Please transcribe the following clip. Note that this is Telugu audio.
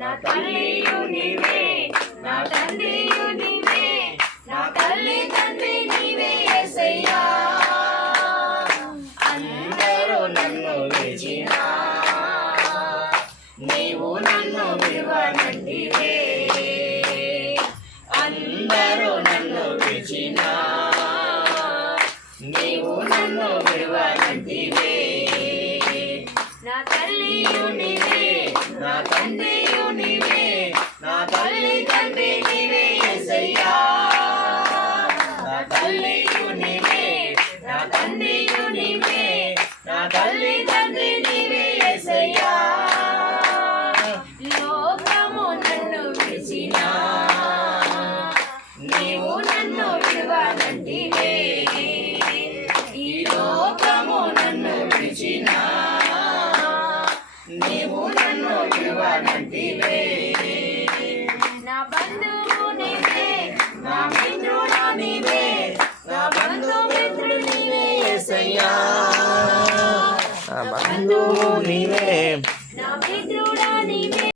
నా తల్లియు నీవే, నా తండ్రియు నీవే, నా తల్లి తండ్రి నీవే యేసయ్యా. అందరూ నన్ను విడిచినా నీవు నన్ను విడువనంటివే. అందరూ నన్ను విడిచినా నీవు నన్ను విడువనంటివే. నా తల్లియు నీవే, నా తండ్రియు నీవే, నా తల్లి తండ్రి నీవే యేసయ్యా. నా తల్లియు నీవే, నా తండ్రియు నీవే, నా తల్లి తండ్రి నీవే యేసయ్యా. లోకము నన్ను విడిచినా నీవు నన్ను విడువనంటివే. ఈ లోకము నన్ను విడిచినా నీవు నన్ను విడువనంటివే. నా బంధువు నీవే, నా మిత్రుడా నీవే, నా బంధుమిత్రుడు నీవే యేసయ్యా. నా బంధువు నీవే, నా మిత్రుడా నీవే.